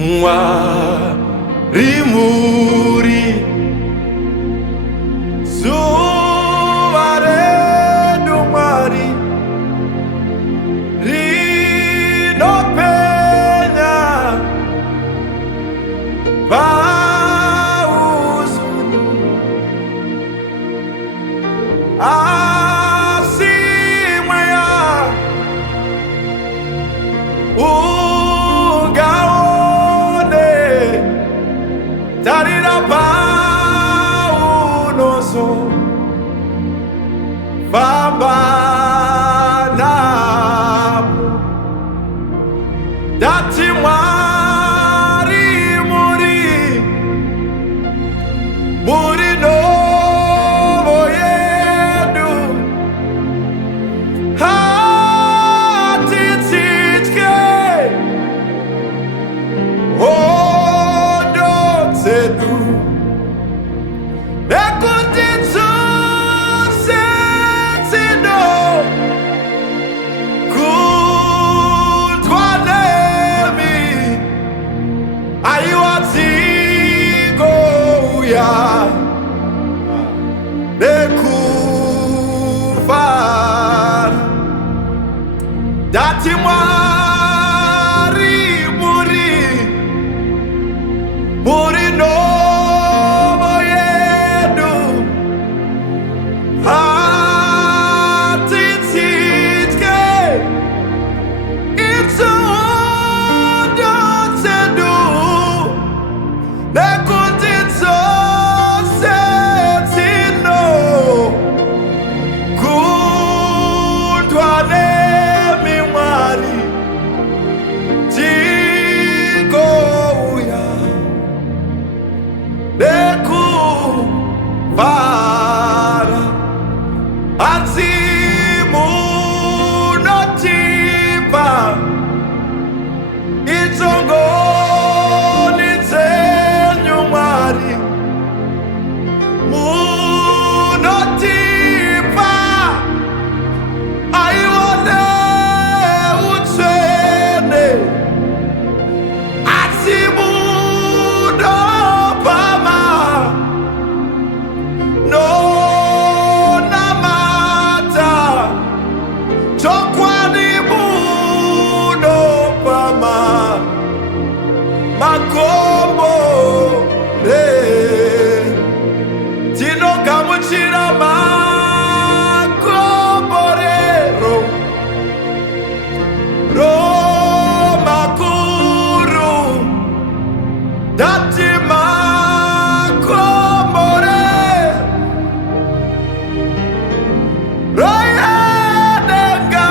Mwari, Muri, Zuva, Redu, Mwari, rinopenya pauzulu, asimweya ungaone tarira paunoso famba napo dati Mwari, Muri, Muri novo yedu hatititke odotsedu ekutitsu setsino kutwanemi aiwatikoya nekufara dati Mwari, Muri, Muri novo yedu hatititke itsudotsedu nekutitso setsino kundwanemi Mwari tikouya nekuvara adzimunotipa itsongoni dzenyu Mwari munotipa aione utsvene adzimunopama nonamata chokwadi munopama makombo tinogamuchira makomborero romakuru dati makombore royedenga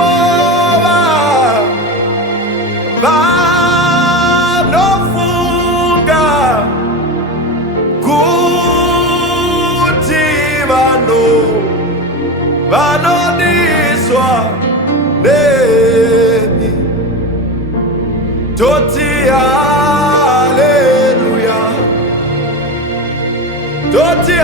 varipova vanofunga kuti vanodiswa nemi toti haleluya toti